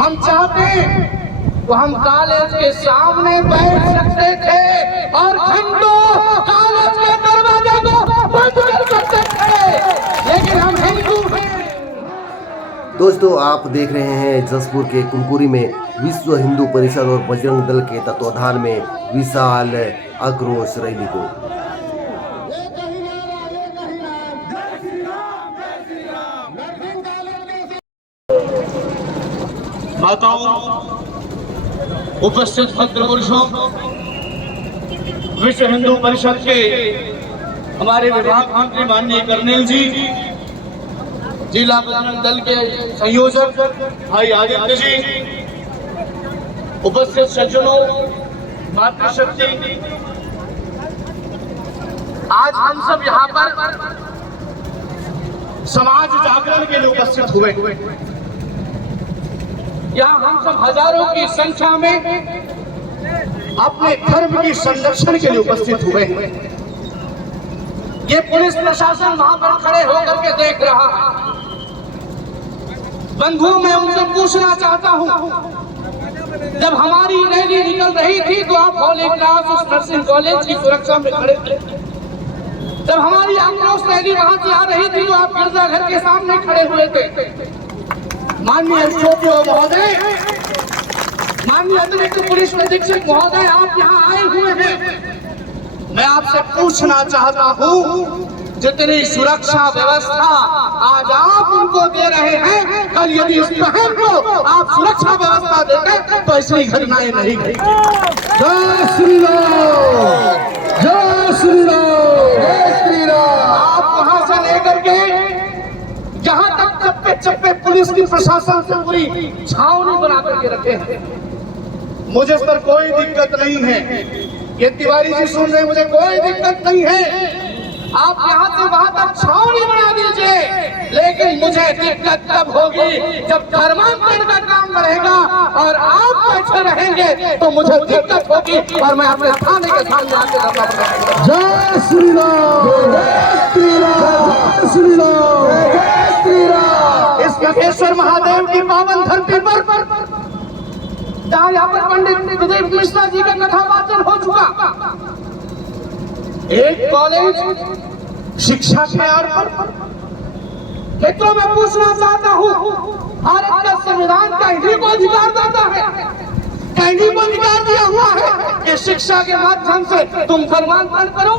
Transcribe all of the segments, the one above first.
हम चाहते तो हम कॉलेज के सामने बैठ सकते थे और घंटों कॉलेज के दरवाजे को बंद कर सकते थे, लेकिन हम हिंदू हैं। दोस्तों, आप देख रहे हैं जसपुर के कुनकुरी में विश्व हिंदू परिषद और बजरंग दल के तत्वाधान में विशाल आक्रोश रैली को माताओं, उपस्थित भद्र पुरुषों, विश्व हिंदू परिषद के हमारे विभाग मंत्री माननीय कर्नल जी, जिला बजरंग दल के संयोजक भाई आदित्य जी, उपस्थित सज्जनों, मातृशक्ति, आज हम सब यहाँ पर समाज जागरण के लिए उपस्थित हुए। यहाँ हम सब हजारों की संख्या में अपने धर्म की संरक्षण के लिए उपस्थित हुए। ये पुलिस प्रशासन वहां पर खड़े होकर के देख रहा है। बंधुओं, मैं उनसे पूछना चाहता हूं, जब हमारी रैली निकल रही थी तो आप होली क्लास उस नर्सिंग कॉलेज की सुरक्षा में खड़े थे। जब हमारी आक्रोश रैली वहां से आ रही थी तो आप गिरजाघर के सामने खड़े हुए थे। माननीय एसडीओ महोदय, माननीय अतिरिक्त पुलिस अधीक्षक महोदय, आप यहाँ आए हुए हैं। मैं आपसे पूछना चाहता हूँ, जितनी सुरक्षा व्यवस्था आज आप उनको दे रहे हैं, कल यदि इस बहन को आप सुरक्षा व्यवस्था देते तो ऐसी घटनाएं नहीं घटी। जय श्री राम, जय श्री राम, जय श्री राम। आप वहां से लेकर के जहां तक चप्पे चप्पे पुलिस की प्रशासन से पूरी छावनी बना करके रखे हैं। मुझे इस पर कोई दिक्कत नहीं है। ये तिवारी जी सुन रहे, मुझे कोई दिक्कत नहीं है। आप यहाँ से वहां तक छावनी बना दीजिए, लेकिन मुझे दिक्कत तब होगी जब धर्मांतरण का काम बढ़ेगा और आप बैठे रहेंगे तो मुझे दिक्कत होगी और मैं अपने थाने के सामने आके लड़ना पड़ेगा। जय श्री राम, जय श्री राम, जय श्री राम, जय श्री राम। इस योगेश्वर महादेव की पावन धरती पर जहाँ यहाँ पर पंडित सुदेव मिश्रा जी का कथा वाचन हो चुका, एक कॉलेज शिक्षा के आड़ पर। मित्रों, मैं पूछना चाहता हूँ, भारत का संविधान कहीं को अधिकार देता है, कहीं को अधिकार दिया हुआ है कि शिक्षा के माध्यम से तुम धर्मांतरण करो।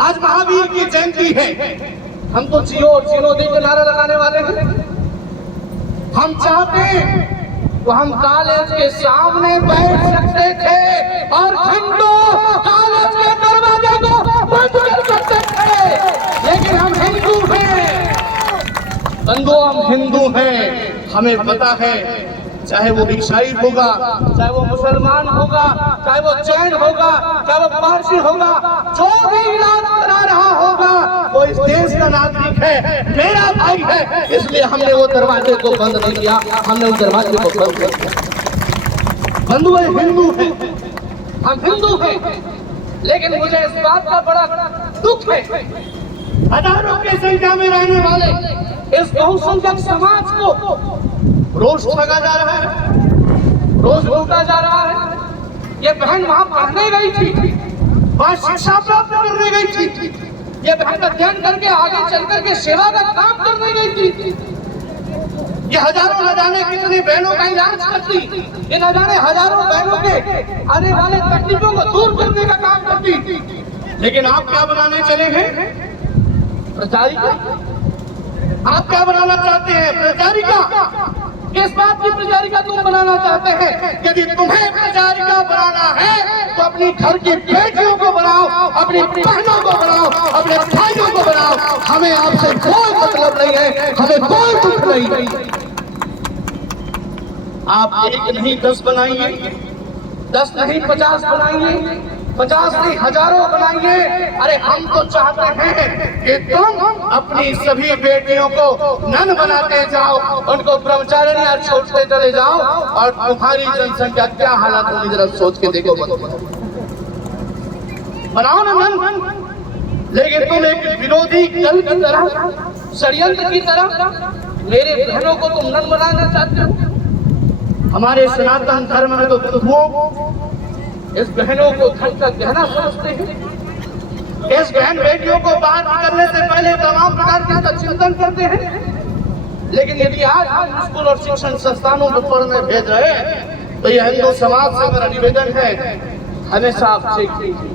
आज महावीर की जयंती है, हम तो जियो और जीनो दे के नारा लगाने वाले हैं। हम चाहते तो हम कॉलेज के सामने बैठ सकते थे और घंटों कॉलेज के दरवाजे को बंद कर सकते थे, लेकिन हम हिंदू हैं। बंधुओं, हम हिंदू हैं। हमें पता है, चाहे वो ईसाई होगा, चाहे वो मुसलमान होगा, चाहे वो जैन होगा, चाहे वो पारसी होगा, जो भी इलाज करा रहा होगा वो इस देश का नागरिक है, मेरा भाई है। इसलिए हमने वो दरवाजे को बंद नहीं किया, हमने उस दरवाजे को बंद कर दिया। बंधु, हिंदू है, हम हिंदू हैं, लेकिन मुझे इस बात का बड़ा दुख है, हजारों की संख्या में रहने वाले इस बहुसंख्यक समाज को रोज ठगा जा रहा है, रोज लूटा जा रहा है। ये बहन वहां पढ़ने गई थी, वहां शिक्षा प्राप्त करने गई थी, ये बहन अध्ययन करके आगे चल करके सेवा का काम करने गई थी। ये हजारों न जाने कितनी बहनों का इलाज करती, ये न जाने हजारों बहनों के आने वाले तकलीफों को दूर करने का काम करती। लेकिन आप क्या बनाने चले हैं? प्रचारिका। आप क्या बनाना चाहते हैं? प्रचारिका। किस बात की प्रचारिका तुम बनाना चाहते हैं? यदि तुम्हें प्रचारिका बनाना है तो अपनी घर की बेटियों को बनाओ, अपनी बहनों को बनाओ, अपने भाइयों को बनाओ। हमें आपसे कोई मतलब नहीं है, हमें कोई दुख नहीं। आप एक नहीं 10 बनाइए, 10 नहीं 50 बनाइए, 50 नहीं हजारों बनाइए। अरे हम तो चाहते हैं कि तुम अपनी सभी बेटियों को नन बनाते जाओ, उनको ब्रह्मचारिणी छोड़ते चले जाओ, और तुम्हारी जनसंख्या क्या हालात होगी जरा सोच के देखो। बनाओ ना नन, लेकिन तुम एक विरोधी दल की तरह, षड्यंत्र की तरह मेरे बहनों को तुम नन बनाना चाहते हो। हमारे सनातन धर्म में तो विधुओं इस बहनों को धन का गहना समझते हैं। इस बहन बेटियों को बाहर निकलने से पहले तमाम प्रकार के चिंतन करते हैं। लेकिन यदि आज हम स्कूल और शिक्षण संस्थानों में पढ़ने भेज रहे हैं तो यह हिंदू समाज से मेरा निवेदन है, हमेशा आप चेक कीजिए,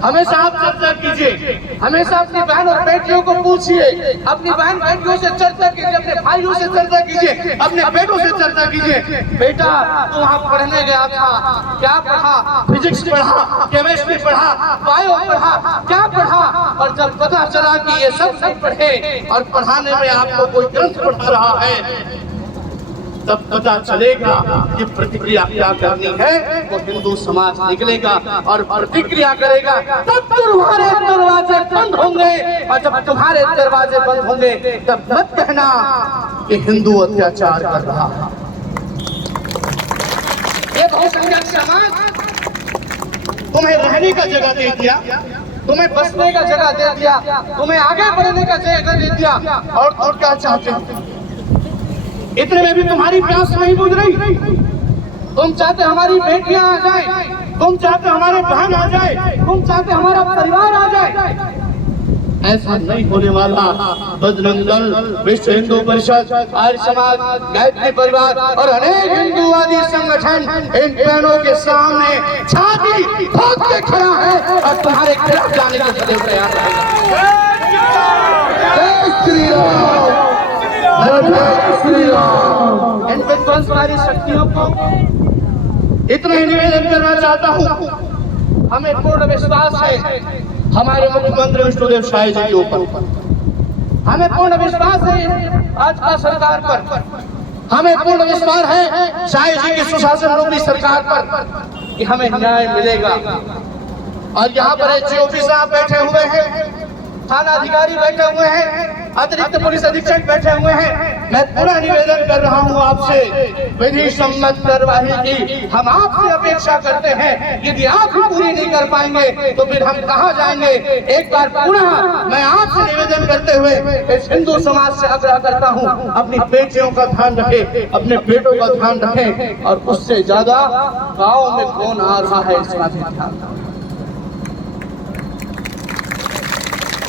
हमेशा आप चर्चा कीजिए, हमेशा अपनी बहन और बेटियों को पूछिए, अपनी बहन बेटियों से चर्चा कीजिए, अपने भाइयों से चर्चा कीजिए, अपने बेटों से चर्चा कीजिए। बेटा तू वहाँ पढ़ने गया था, क्या पढ़ा? फिजिक्स पढ़ा, केमिस्ट्री पढ़ा, बायो पढ़ा, क्या पढ़ा? और जब पता चला कि ये सब नहीं पढ़े और पढ़ाने में आपको कोई ग्रंथ पढ़ा रहा है, तब पता चलेगा कि प्रतिक्रिया क्या करनी है। वो हिंदू समाज निकलेगा और प्रतिक्रिया करेगा, तब तुम्हारे दरवाजे बंद होंगे। और जब तुम्हारे दरवाजे बंद होंगे तब मत कहना कि हिंदू अत्याचार कर रहा है। ये बहुसंख्यक समाज तुम्हें रहने का जगह दे दिया, तुम्हें बसने का जगह दे दिया, तुम्हें आगे बढ़ने का जगह दे दिया, और तुम क्या चाहते हो? इतने में भी तुम्हारी प्यास नहीं बुझ रही। तुम चाहते हमारी बेटियां आ जाए, तुम चाहते हमारे बहन आ जाए, तुम चाहते हमारा परिवार आ जाए। ऐसा नहीं होने वाला। बजरंग दल, विश्व हिंदू परिषद, आर्य समाज, गायत्री परिवार और अनेक हिंदूवादी संगठन इन बहनों के सामने छाती ठोक के खड़ा है और तुम्हारे खिलाफ जाने के लिए तैयार रहेगा। इन विध्वंसकारी शक्तियों को इतना ही निवेदन करना चाहता हूँ, हमें पूर्ण विश्वास है हमारे मुख्यमंत्री विष्णुदेव शाही जी के ऊपर, हमें पूर्ण विश्वास है भाजपा सरकार पर, हमें पूर्ण विश्वास है शाही जी की सुशासन रूपी सरकार पर कि हमें न्याय मिलेगा। और यहाँ पर एसडीओ साहब बैठे हुए हैं, थाना अधिकारी बैठे हुए हैं, अतिरिक्त पुलिस अधीक्षक बैठे हुए हैं। मैं पुनः निवेदन कर रहा हूं आपसे, विधि सम्मत कार्यवाही की हम आपसे अपेक्षा करते हैं। यदि आप ही पूरी नहीं कर पाएंगे तो फिर हम कहां जाएंगे? एक बार पुनः मैं आपसे निवेदन करते हुए इस हिंदू समाज से आग्रह करता हूं, अपनी बेटियों का ध्यान रखें, अपने बेटों का ध्यान रखें, और उससे ज्यादा गाँव में कौन आ रहा है इसका ध्यान रखें।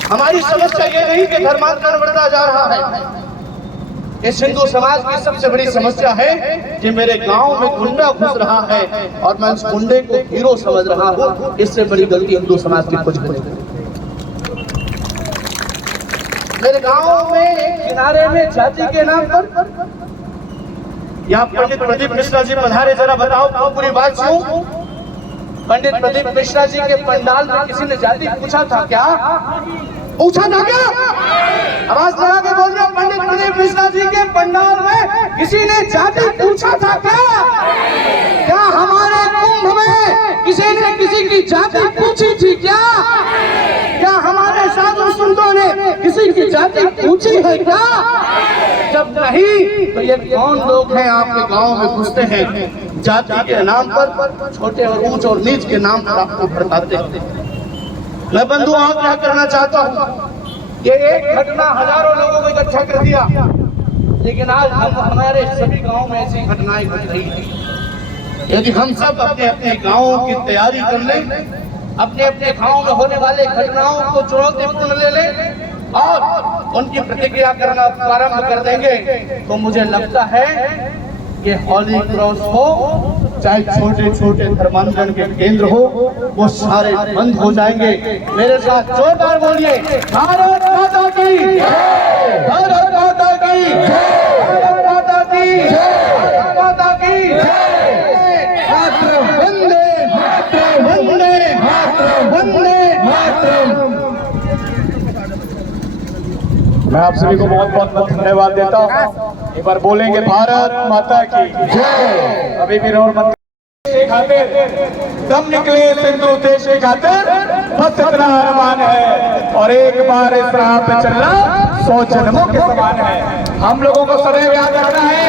हमारी समस्या ये नहीं कि धर्मांतरण बढ़ता जा रहा है। इस हिंदू समाज की सबसे बड़ी समस्या है कि मेरे गांव में गुंडा घुस रहा है और मैं उस गुंडे को हीरो समझ रहा हूं। इससे बड़ी गलती हिंदू समाज की कुछ नहीं। मेरे गांव में एक किनारे में जाति के नाम पर, यहाँ पंडित प्रदीप मिश्रा जी पधारे, जरा बताओ पूरी बात सुनो। पंडित प्रदीप मिश्रा जी के पंडाल में किसी ने जाति पूछा था क्या? पूछा था क्या? आवाज लगा के बोल रहे हो। पंडित प्रदीप मिश्रा जी के पंडाल में किसी ने जाति पूछा था क्या? क्या हमारे कुंभ में किसी ने किसी की जाति पूछी थी क्या? क्या हमारे साधु संतों ने किसी की जाति पूछी है क्या? जब नहीं तो ये कौन लोग हैं आपके गांव में घुसते हैं, जाति के नाम पर, छोटे और ऊंच और नीच के नाम पर आपको भड़काते हैं। मैं बंधु आग्रह करना चाहता हूँ, ये एक घटना हजारों लोगों को इकट्ठा कर दिया, लेकिन आज हम हमारे सभी गांव में ऐसी घटनाएं घट रही हैं। यदि हम सब अपने अपने गांवों की तैयारी कर लें, अपने अपने गांव में होने वाले घटनाओं को चुनौतीपूर्ण ले लें और उनकी प्रतिक्रिया करना प्रारंभ कर देंगे, तो मुझे लगता है कि हॉली क्रॉस हो, चाहे छोटे छोटे धर्मांतरण के केंद्र हो, वो सारे बंद हो जाएंगे। मेरे साथ जोरदार बोलिए, भारत माता की जय, भारत माता की जय, भारत माता की जय, भारत माता की जय। वंदे मातरम, वंदे मातरम, वंदे मातरम। मैं आप सभी को बहुत बहुत धन्यवाद देता हूँ। एक बार बोलेंगे भारत माता की जय। अभी भी रोड खातिर दम निकले सिंधु देश के खातिर, बस इतना अरमान है और एक बार इस राह पे चलना 100 जन्मों के समान है। हम लोगों को सदैव याद रखना है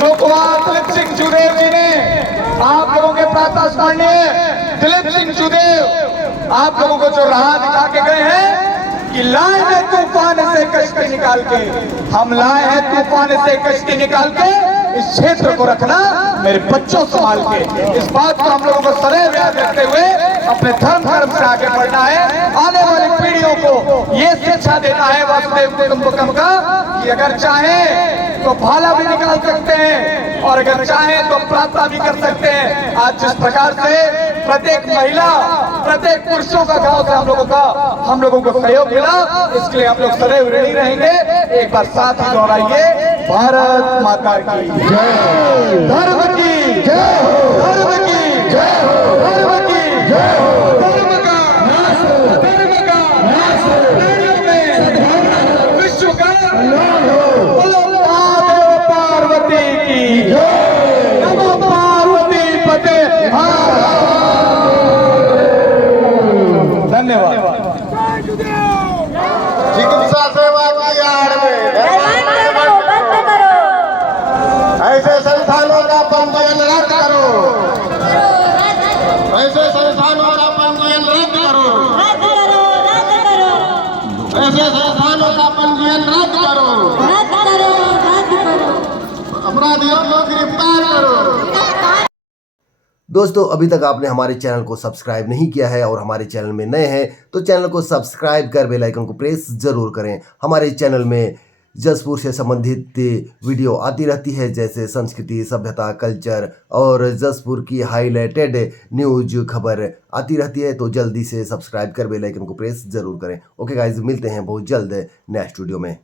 जो कुमार दिलीप सिंह चुदेव जी ने आप लोगों के प्रातः स्मरणीय दिलीप सिंह चुदेव आप लोगों को जो राह दिखा के गए हैं कि लाए हैं तूफान से कश्ती निकाल के, हम लाए हैं तूफान से कश्ती निकाल के इस क्षेत्र को रखना, मेरे बच्चों संभाल के। इस बात को हम लोगों को सदैव याद रखते हुए अपने धर्म से आगे बढ़ना है। आने वाली पीढ़ियों को ये शिक्षा देना है वासुदेव कुटुंबकम का कि अगर चाहे तो भाला भी निकाल सकते हैं और अगर चाहे तो प्रार्थना भी कर सकते हैं। आज जिस प्रकार से प्रत्येक महिला, प्रत्येक पुरुषों का गांव से हम लोगों को सहयोग मिला, इसके लिए हम लोग सदैव ऋणी रहेंगे। एक बार साथ ही दोहराइए, भारत माता की जय, धर्म की जय, धर्म की जय, धर्म की जय, धर्म का नाश, धर्म का नाश, विश्व का बोलो महादेव पार्वती की जय, नमो पार्वती पते। धन्यवाद। चिकित्सा सेवा की आड़ में ऐसे संस्थानों का पंजीयन रद्द करो, ऐसे संस्थानों का पंजीयन रद्द करो, ऐसे संस्थानों का पंजीयन रद्द करो, अपराधियों को गिरफ्तार करो। दोस्तों, अभी तक आपने हमारे चैनल को सब्सक्राइब नहीं किया है और हमारे चैनल में नए हैं तो चैनल को सब्सक्राइब कर बेल आइकन को प्रेस जरूर करें। हमारे चैनल में जसपुर से संबंधित वीडियो आती रहती है, जैसे संस्कृति, सभ्यता, कल्चर और जसपुर की हाईलाइटेड न्यूज खबर आती रहती है। तो जल्दी से सब्सक्राइब कर बेल आइकन को प्रेस जरूर करें। ओके गाइज, मिलते हैं बहुत जल्द नेक्स्ट वीडियो में।